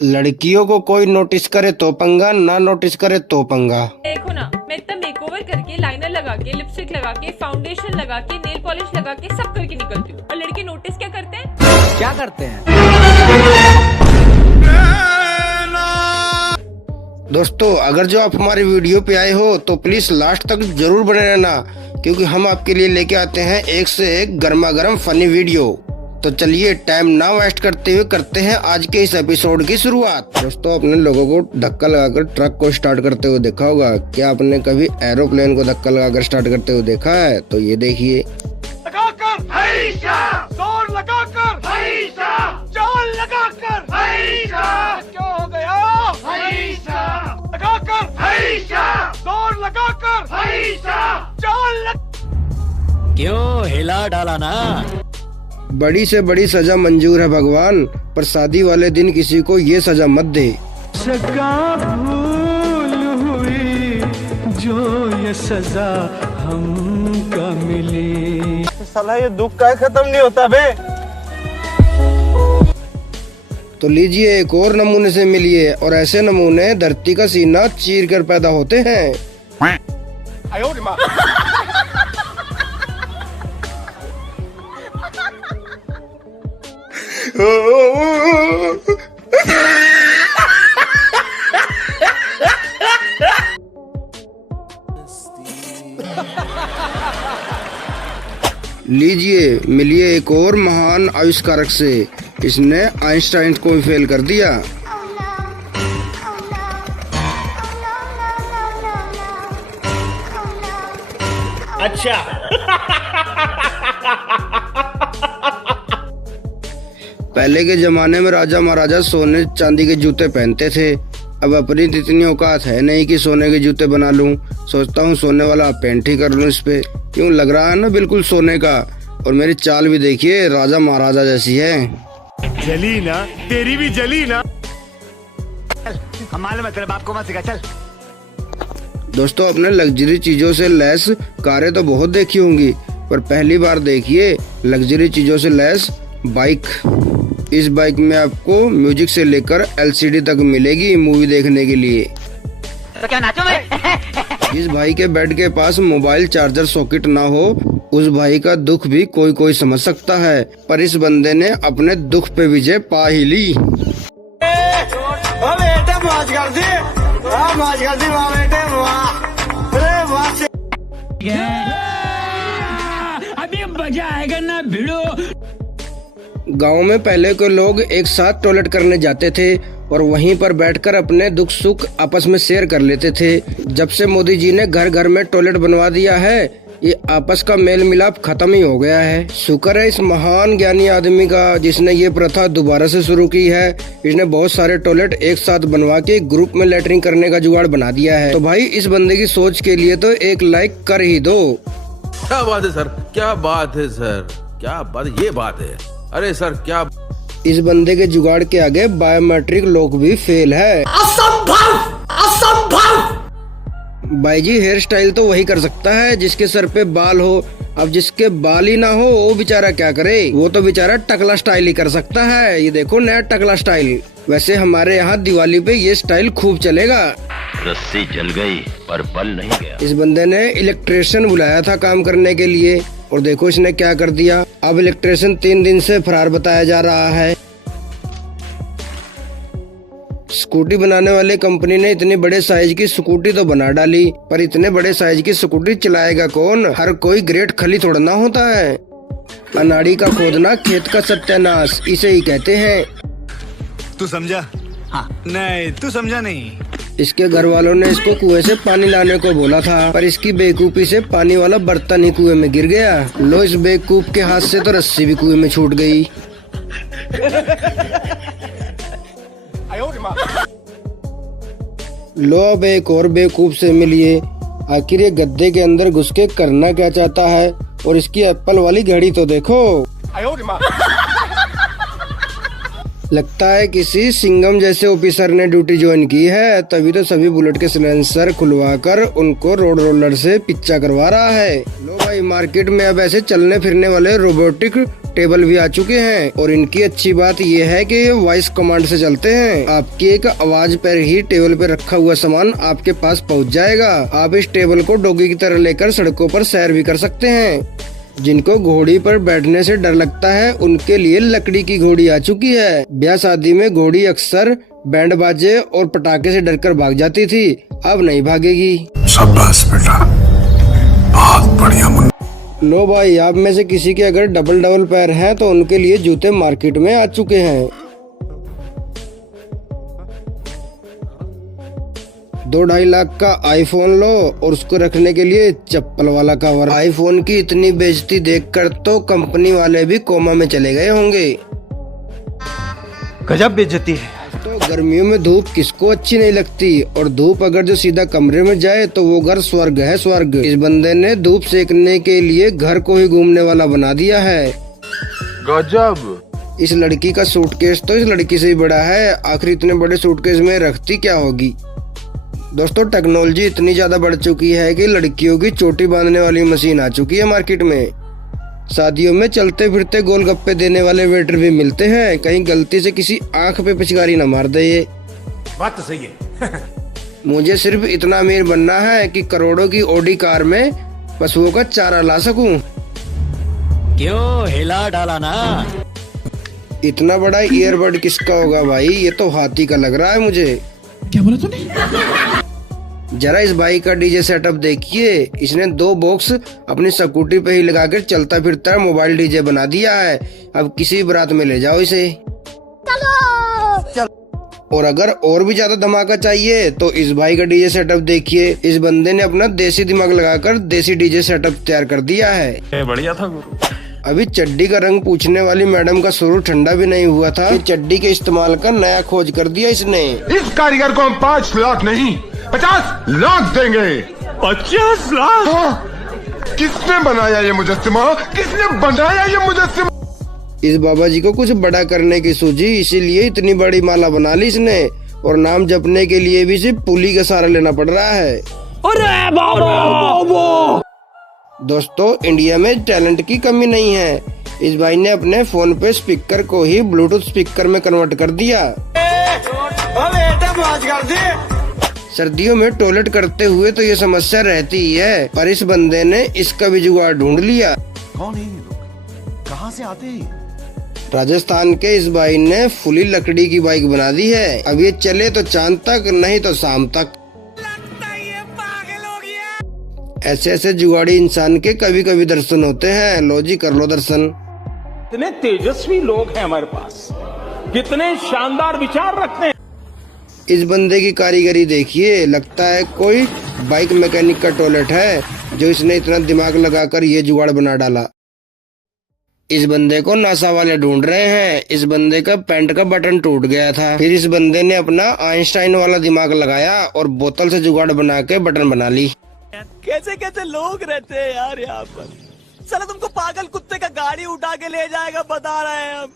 लड़कियों को कोई नोटिस करे तो पंगा, ना नोटिस करे तो पंगा। देखो ना, मैं इतना मेकओवर करके, लाइनर लगा के, लिपस्टिक लगा के, फाउंडेशन लगा के, नेल पॉलिश लगा के सब करके निकलती हूँ, और लड़के नोटिस क्या करते हैं? क्या करते हैं? दोस्तों, अगर जो आप हमारी वीडियो पे आए हो तो प्लीज लास्ट तक जरूर बने रहना, क्योंकि हम आपके लिए लेके आते हैं एक से एक गर्मा गर्म फनी वीडियो। तो चलिए टाइम ना वेस्ट करते हुए करते हैं आज के इस एपिसोड की शुरुआत। दोस्तों, अपने लोगों को धक्का लगाकर ट्रक को स्टार्ट करते हुए देखा होगा। क्या आपने कभी एरोप्लेन को धक्का लगाकर स्टार्ट करते हुए देखा है? तो ये देखिए, लगाकर जोर लगाकर जान लगाकर क्या हो गया? लगाकर जोर लगाकर जान क्यों हिला डाला ना? बड़ी से बड़ी सजा मंजूर है भगवान, पर शादी वाले दिन किसी को ये सजा मत दे। सगा भूल हुई जो ये सजा हमका मिली। साला ये दुख का खत्म नहीं होता बे। तो लीजिए एक और नमूने से मिलिए, और ऐसे नमूने धरती का सीना चीर कर पैदा होते हैं। लीजिए मिलिए एक और महान आविष्कारक से, इसने आइंस्टाइन को भी फेल कर दिया। अच्छा पहले के जमाने में राजा महाराजा सोने चांदी के जूते पहनते थे। अब अपनी इतनी औकात है नहीं कि सोने के जूते बना लूं। सोचता हूँ सोने वाला पेंट ही कर लूं इस पे। क्यों लग रहा है ना बिल्कुल सोने का। और मेरी चाल भी देखिए, राजा महाराजा जैसी है। जली ना, तेरी भी जली ना। हमारे मतलब आपको मत सिखा, चल। दोस्तों, अपने लग्जरी चीजों से लैस कारें तो बहुत देखी होंगी, पर पहली बार देखिए लग्जरी चीजों से लैस बाइक। इस बाइक में आपको म्यूजिक से लेकर एलसीडी तक मिलेगी मूवी देखने के लिए। तो क्या नाचो मैं? जिस भाई के बेड के पास मोबाइल चार्जर सॉकेट ना हो, उस भाई का दुख भी कोई कोई समझ सकता है, पर इस बंदे ने अपने दुख पे विजय पा ही ली। बेटे मौज कर दी, मौज कर दी बेटे, अभी मजा आएगा ना भिड़ो। गांव में पहले के लोग एक साथ टॉयलेट करने जाते थे और वहीं पर बैठकर अपने दुख सुख आपस में शेयर कर लेते थे। जब से मोदी जी ने घर घर में टॉयलेट बनवा दिया है, ये आपस का मेल मिलाप खत्म ही हो गया है। शुक्र है इस महान ज्ञानी आदमी का, जिसने ये प्रथा दोबारा से शुरू की है। इसने बहुत सारे टॉयलेट एक साथ बनवा के ग्रुप में लेटरिंग करने का जुगाड़ बना दिया है। तो भाई, इस बंदे की सोच के लिए तो एक लाइक कर ही दो। क्या बात है सर, क्या बात है सर, क्या बात, ये बात है। अरे सर क्या। इस बंदे के जुगाड़ के आगे बायोमेट्रिक लॉक भी फेल है। भाई जी, हेयर स्टाइल तो वही कर सकता है जिसके सर पे बाल हो। अब जिसके बाल ही ना हो वो बेचारा क्या करे? वो तो बेचारा टकला स्टाइल ही कर सकता है। ये देखो नया टकला स्टाइल। वैसे हमारे यहाँ दिवाली पे ये स्टाइल खूब चलेगा। रस्सी जल गई पर बल नहीं गया। इस बंदे ने इलेक्ट्रिशियन बुलाया था काम करने के लिए, और देखो इसने क्या कर दिया। अब इलेक्ट्रिशियन 3 दिन से फरार बताया जा रहा है। स्कूटी बनाने वाली कंपनी ने इतने बड़े साइज की स्कूटी तो बना डाली, पर इतने बड़े साइज की स्कूटी चलाएगा कौन? हर कोई ग्रेट खली थोड़ा ना होता है। अनाड़ी का खोदना, खेत का सत्यानाश, इसे ही कहते हैं। तू समझा? हाँ। नहीं, तू समझा नहीं। इसके घर वालों ने इसको कुएं से पानी लाने को बोला था, पर इसकी बेवकूफी से पानी वाला बर्तन ही कुएं में गिर गया। लो, इस बेवकूफ के हाथ से तो रस्सी भी कुएं में छूट गई। लो, अब एक और बेवकूफ से मिलिए। आखिर ये गद्दे के अंदर घुस के करना क्या चाहता है? और इसकी एप्पल वाली घड़ी तो देखो। लगता है किसी सिंघम जैसे ऑफिसर ने ड्यूटी ज्वाइन की है, तभी तो सभी बुलेट के सिलेंसर खुलवाकर उनको रोड रोलर से पिच्चा करवा रहा है। लो भाई, मार्केट में अब ऐसे चलने फिरने वाले रोबोटिक टेबल भी आ चुके हैं और इनकी अच्छी बात यह है कि ये वॉइस कमांड से चलते हैं। आपकी एक आवाज पर ही टेबल पे रखा हुआ सामान आपके पास पहुंच जाएगा। आप इस टेबल को डॉगी की तरह लेकर सड़कों पर सैर भी कर सकते हैं। जिनको घोड़ी पर बैठने से डर लगता है उनके लिए लकड़ी की घोड़ी आ चुकी है। ब्याह शादी में घोड़ी अक्सर बैंड बाजे और पटाखे से डरकर भाग जाती थी, अब नहीं भागेगी। शाबाश बेटा, बहुत बढ़िया मुन्ना। लो भाई, आप में से किसी के अगर डबल पैर हैं तो उनके लिए जूते मार्केट में आ चुके हैं। 2-2.5 लाख का आईफोन लो और उसको रखने के लिए चप्पल वाला कवर। आईफोन की इतनी बेइज्जती देखकर तो कंपनी वाले भी कोमा में चले गए होंगे। गजब बेइज्जती है। तो गर्मियों में धूप किसको अच्छी नहीं लगती, और धूप अगर जो सीधा कमरे में जाए तो वो घर स्वर्ग है, स्वर्ग। इस बंदे ने धूप सेकने के लिए घर को ही घूमने वाला बना दिया है। गजब। इस लड़की का सूटकेस तो इस लड़की से ही बड़ा है, आखिर इतने बड़े सूटकेस में रखती क्या होगी। दोस्तों, टेक्नोलॉजी इतनी ज्यादा बढ़ चुकी है कि लड़कियों की चोटी बांधने वाली मशीन आ चुकी है मार्केट में। शादियों में चलते फिरते गोलगप्पे देने वाले वेटर भी मिलते हैं, कहीं गलती से किसी आंख पे पिचकारी न मार दे। ये बात तो सही है। मुझे सिर्फ इतना अमीर बनना है कि करोड़ों की ऑडी कार में पशुओं का चारा ला सकूं। क्यों हिला डाला ना। इतना बड़ा ईयरबड किसका होगा भाई, ये तो हाथी का लग रहा है मुझे। क्या बोला तूने? जरा इस बाइक का डीजे सेटअप देखिए, इसने 2 बॉक्स अपनी स्कूटी पे ही लगाकर चलता फिरता मोबाइल डीजे बना दिया है। अब किसी बारात में ले जाओ इसे। चलो। और अगर और भी ज्यादा धमाका चाहिए तो इस भाई का डीजे सेटअप देखिए, इस बंदे ने अपना देसी दिमाग लगाकर देसी डीजे सेटअप तैयार कर दिया है। बढ़िया था गुरु। अभी चड्डी का रंग पूछने वाली मैडम का शुरू ठंडा भी नहीं हुआ था कि चड्डी के इस्तेमाल का नया खोज कर दिया इसने। इस कारीगर को हम 5 लाख नहीं 50 लाख देंगे। 50 लाख? हाँ। किसने बनाया ये मुजस्सिमा, किसने बनाया ये मुजस्सिमा। इस बाबा जी को कुछ बड़ा करने की सूझी, इसीलिए इतनी बड़ी माला बना ली इसने, और नाम जपने के लिए भी सिर्फ पुली का सहारा लेना पड़ रहा है। अरे बाबा। दोस्तों, इंडिया में टैलेंट की कमी नहीं है। इस भाई ने अपने फोन पे स्पीकर को ही ब्लूटूथ स्पीकर में कन्वर्ट कर दिया। सर्दियों में टॉयलेट करते हुए तो ये समस्या रहती ही है, पर इस बंदे ने इसका भी जुगाड़ ढूंढ लिया। कौन है ये लोग, कहाँ से आते हैं? राजस्थान के इस भाई ने फुली लकड़ी की बाइक बना दी है। अब ये चले तो चांद तक, नहीं तो शाम तक। ऐसे ऐसे जुगाड़ी इंसान के कभी कभी दर्शन होते हैं। लो जी, कर लो दर्शन। कितने तेजस्वी लोग हैं हमारे पास, कितने शानदार विचार रखते हैं। इस बंदे की कारीगरी देखिए, लगता है कोई बाइक मैकेनिक का टॉयलेट है जो इसने इतना दिमाग लगाकर ये जुगाड़ बना डाला। इस बंदे को नासा वाले ढूंढ रहे हैं। इस बंदे का पैंट का बटन टूट गया था, फिर इस बंदे ने अपना आइंस्टाइन वाला दिमाग लगाया और बोतल से जुगाड़ बना के बटन बना ली। कैसे कैसे लोग रहते हैं यार यहाँ पर। चलो तुमको पागल कुत्ते का गाड़ी उठा के ले जाएगा, बता रहे हैं हम।